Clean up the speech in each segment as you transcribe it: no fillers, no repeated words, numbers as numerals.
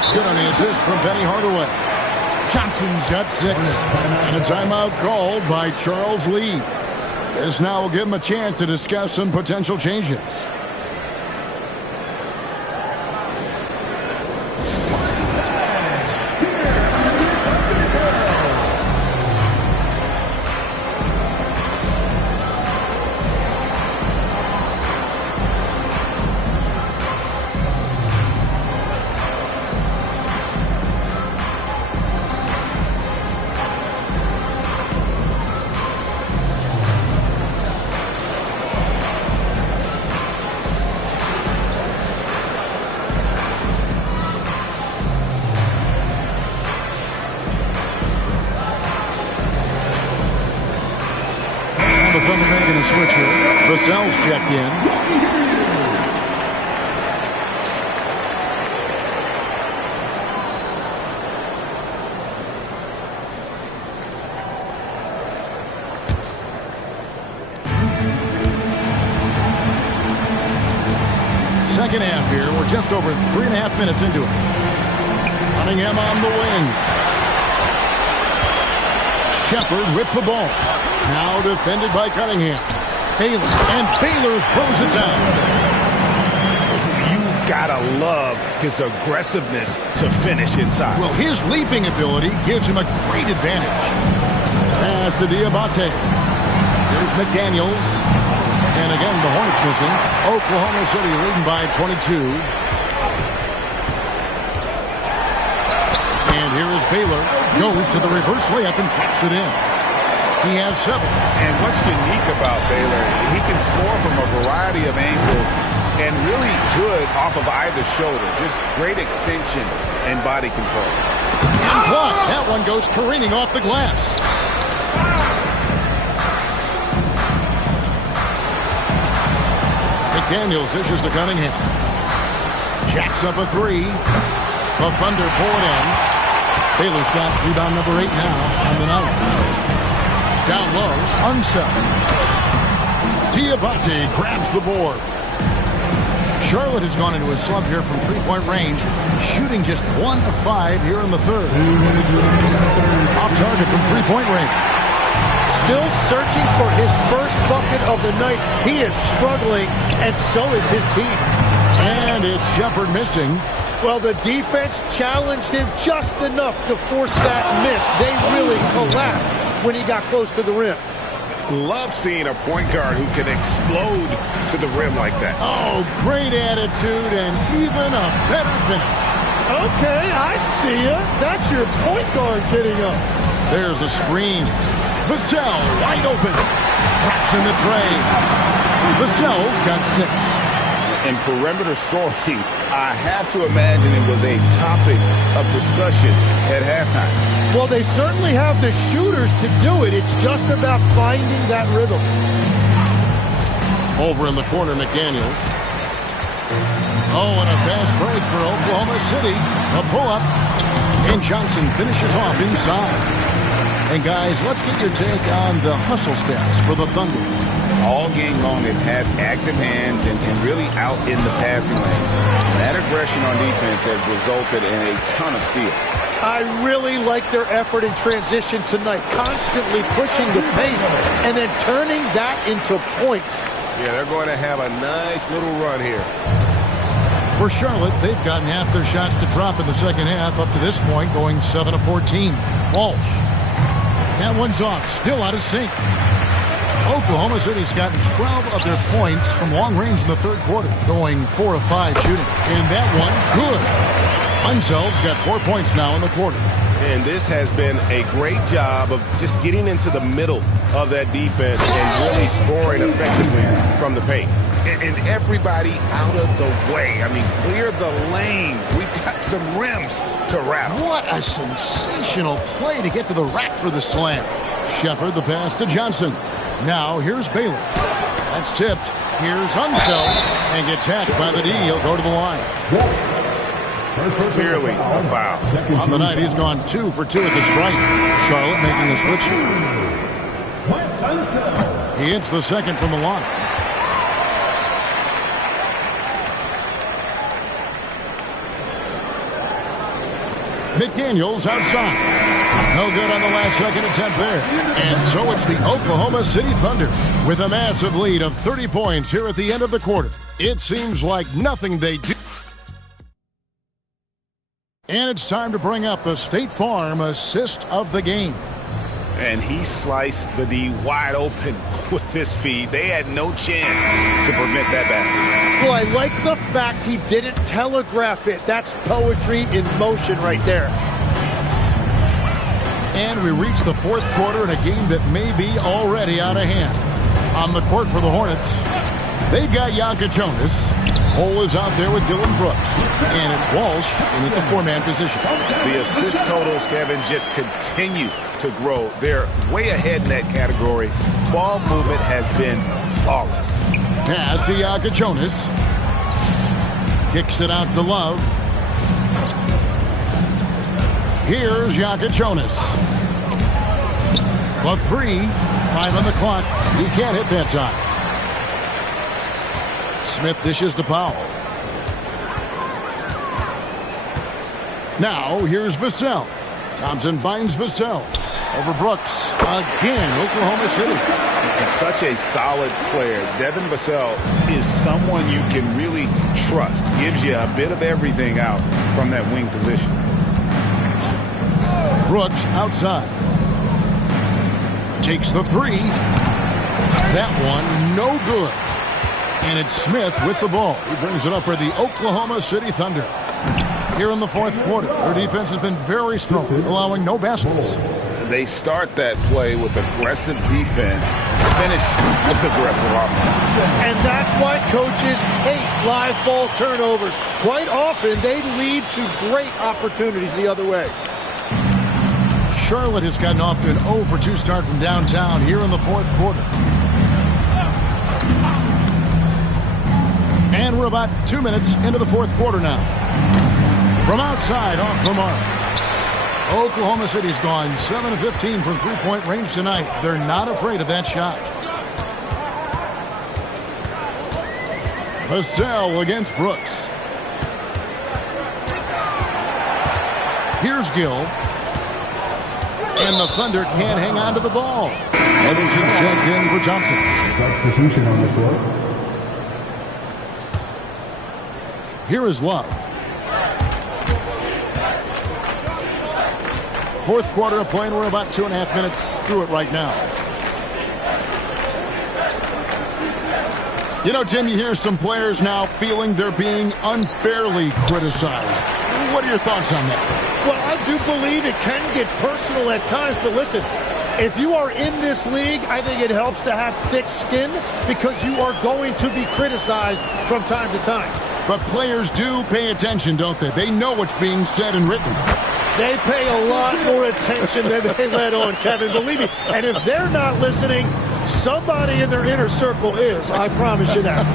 That's good on the assist from Penny Hardaway. Johnson's got 6. And a timeout called by Charles Lee. This now will give him a chance to discuss some potential changes. Making a switch here. Vassell's checked in. Second half here. We're just over 3.5 minutes into it. Cunningham on the wing. Shepard with the ball. Now defended by Cunningham. Baylor. And Baylor throws it down. You gotta love his aggressiveness to finish inside. Well, his leaping ability gives him a great advantage. Pass to Diabate. Here's McDaniels. And again, the Hornets missing. Oklahoma City leading by 22. And here is Baylor. Goes to the reverse layup and taps it in. He has 7. And what's unique about Baylor, he can score from a variety of angles and really good off of either shoulder. Just great extension and body control. And blocked. That one goes careening off the glass. McDaniels dishes to Cunningham. Jacks up a 3. The Thunder pull it in. Baylor's got rebound number 8 now on the night. Down low, Unseld. Diabate grabs the board. Charlotte has gone into a slump here from three-point range, shooting just 1 of 5 here in the third. Off target from three-point range. Still searching for his first bucket of the night. He is struggling, and so is his team. And it's Shepard missing. Well, the defense challenged him just enough to force that miss. They really collapsed when he got close to the rim. Love seeing a point guard who can explode to the rim like that. Oh, great attitude and even a better finish. Okay, I see ya. That's your point guard getting up. There's a screen. Vassell wide open. Traps in the tray. Vassell's got 6. In perimeter scoring, I have to imagine it was a topic of discussion at halftime. Well, they certainly have the shooters to do it. It's just about finding that rhythm. Over in the corner, McDaniels. Oh, and a fast break for Oklahoma City. A pull-up. And Johnson finishes off inside. And guys, let's get your take on the hustle stats for the Thunder. All game long, they've had active hands and really out in the passing lanes. That aggression on defense has resulted in a ton of steals. I really like their effort in transition tonight, constantly pushing the pace and then turning that into points. Yeah, they're going to have a nice little run here. For Charlotte, they've gotten half their shots to drop in the second half up to this point, going 7 of 14. Walsh. That one's off, still out of sync. Oklahoma City's gotten 12 of their points from long range in the third quarter, going 4 of 5 shooting. And that one, good. Unsel's got 4 points now in the quarter. And this has been a great job of just getting into the middle of that defense and really scoring effectively from the paint. And everybody out of the way. I mean, clear the lane. We've got some rims to rattle. What a sensational play to get to the rack for the slam. Shepard the pass to Johnson. Now here's Baylor. That's tipped. Here's Unseld and gets hacked by the D. He'll go to the line. Clearly a foul. On the night, he's gone 2 for 2 at the strike. Charlotte making the switch. He hits the second from the line. McDaniels outside. No good on the last second attempt there. And so it's the Oklahoma City Thunder with a massive lead of 30 points here at the end of the quarter. It seems like nothing they do. And it's time to bring up the State Farm assist of the game. And he sliced the D wide open with his feed. They had no chance to prevent that basket. Well, I like the fact he didn't telegraph it. That's poetry in motion right there. And we reach the fourth quarter in a game that may be already out of hand. On the court for the Hornets, they've got Jonas. Hole is out there with Dylan Brooks. And it's Walsh in at the four-man position. The assist totals, Kevin, just continue to grow. They're way ahead in that category. Ball movement has been flawless. Pass to Jonas. Kicks it out to Love. Here's Jonas. The three, 5 on the clock. He can't hit that time. Smith dishes to Powell. Now here's Vassell. Thompson finds Vassell. Over Brooks. Again, Oklahoma City. And such a solid player. Devin Vassell is someone you can really trust. Gives you a bit of everything out from that wing position. Brooks outside. Takes the three. That one no good. And it's Smith with the ball. He brings it up for the Oklahoma City Thunder. Here in the fourth quarter, their defense has been very strong, allowing no baskets. They start that play with aggressive defense, finish with aggressive offense. And that's why coaches hate live ball turnovers. Quite often, they lead to great opportunities the other way. Charlotte has gotten off to an 0-for-2 start from downtown here in the fourth quarter. And we're about 2 minutes into the fourth quarter now. From outside, off the mark. Oklahoma City's gone 7-15 from three-point range tonight. They're not afraid of that shot. Vassell against Brooks. Here's Gill. And the Thunder can't hang on to the ball. Edison checked in for Thompson. Substitution on the court. Here is Love. Fourth quarter of play, and we're about 2.5 minutes through it right now. You know, Tim, you hear some players now feeling they're being unfairly criticized. What are your thoughts on that? Well, I do believe it can get personal at times, but listen, if you are in this league, I think it helps to have thick skin because you are going to be criticized from time to time. But players do pay attention, don't they? They know what's being said and written. They pay a lot more attention than they let on, Kevin, believe me. And if they're not listening, somebody in their inner circle is. I promise you that.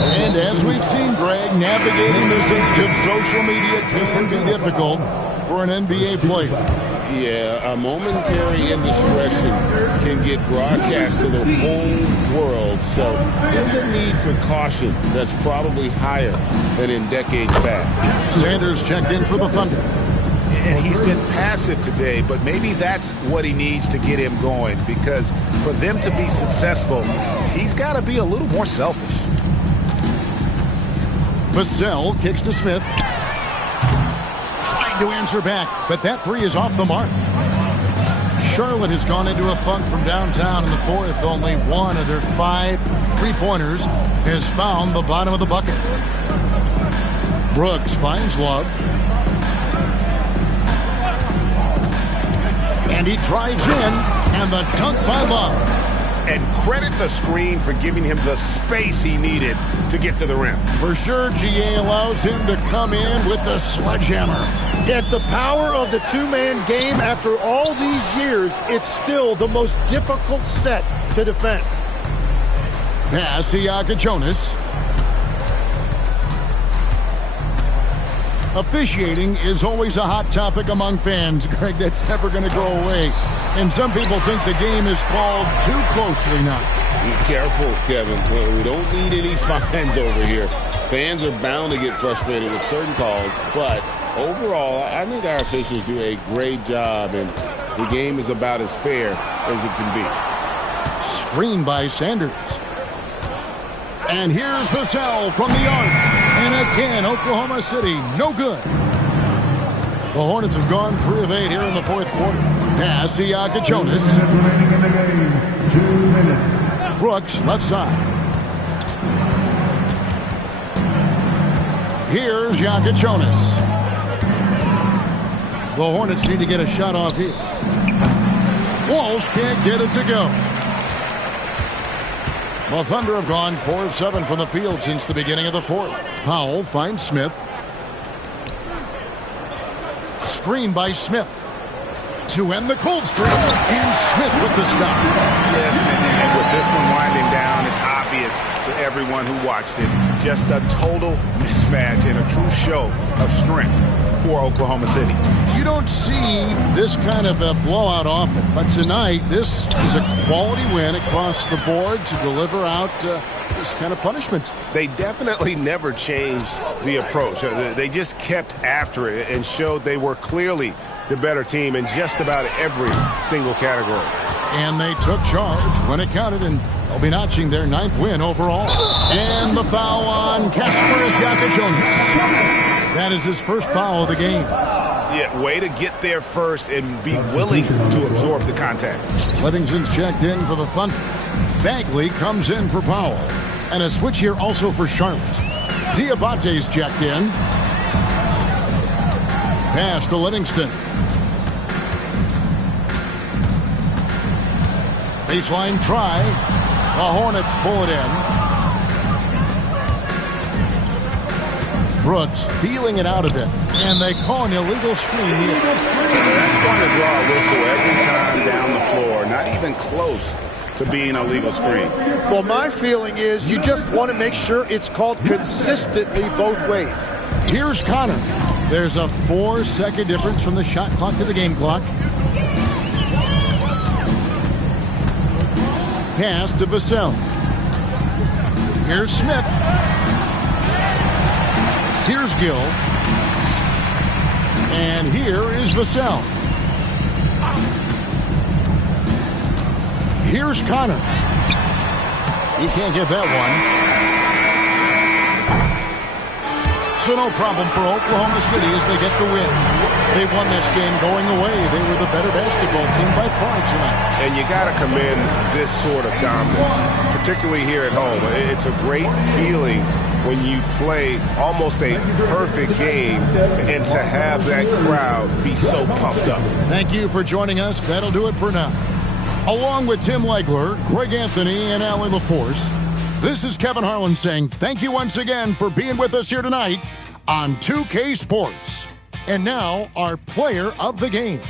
And as we've seen, Greg, navigating this age of social media can be difficult for an NBA player. Yeah, a momentary indiscretion can get broadcast to the whole world. So there's a need for caution that's probably higher than in decades past. Sanders checked in for the Thunder. And he's been passive today, but maybe that's what he needs to get him going, because for them to be successful, he's got to be a little more selfish. Vassell kicks to Smith. Trying to answer back, but that three is off the mark. Charlotte has gone into a funk from downtown in the fourth. Only one of their 5 three-pointers has found the bottom of the bucket. Brooks finds Love. And he drives in, and the dunk by Love. And credit the screen for giving him the space he needed to get to the rim. For sure, GA allows him to come in with the sledgehammer. Yeah, it's the power of the two-man game. After all these years, it's still the most difficult set to defend. Pass to Jonas. Officiating is always a hot topic among fans, Greg. That's never going to go away. And some people think the game is called too closely now. Be careful, Kevin. We don't need any fines over here. Fans are bound to get frustrated with certain calls, but Overall, I think our officials do a great job, and the game is about as fair as it can be. Screen by Sanders. And here's Vassell from the arc. And again, Oklahoma City, no good. The Hornets have gone 3 of 8 here in the fourth quarter. Pass to Yakachonis. 2 minutes remaining in the game. 2 minutes. Brooks, left side. Here's Yakachonis. The Hornets need to get a shot off here. Walsh can't get it to go. The Thunder have gone 4 of 7 from the field since the beginning of the fourth. Powell finds Smith. Screen by Smith to end the cold streak, and Smith with the stop. Yes, and with this one winding down, it's obvious to everyone who watched it. Just a total mismatch and a true show of strength for Oklahoma City. You don't see this kind of a blowout often, but tonight this is a quality win across the board to deliver out this kind of punishment. They definitely never changed the approach. They just kept after it and showed they were clearly the better team in just about every single category. And they took charge when it counted, and they'll be notching their 9th win overall. And the foul on Kasparas Yakachonis. That is his first foul of the game. Yeah, way to get there first and be willing to absorb the contact. Livingston's checked in for the Thunder. Bagley comes in for Powell. And a switch here also for Charlotte. Diabate's checked in. Pass to Livingston. Baseline try. The Hornets pull it in. Brooks feeling it out a bit. And they call an illegal screen here. That's going to draw a whistle every time down the floor. Not even close to being a legal screen. Well, my feeling is you just want to make sure it's called consistently both ways. Here's Connor. There's a 4-second difference from the shot clock to the game clock. Pass to Vassell. Here's Smith. Here's Gill. And here is Vassell. Here's Connor. He can't get that one. So no problem for Oklahoma City as they get the win. They won this game going away. They were the better basketball team by far tonight. And you got to commend this sort of dominance, particularly here at home. It's a great feeling when you play almost a perfect game and to have that crowd be so pumped up. Thank you for joining us. That'll do it for now. Along with Tim Legler, Greg Anthony, and Allie LaForce, this is Kevin Harlan saying thank you once again for being with us here tonight on 2K Sports. And now, our player of the game.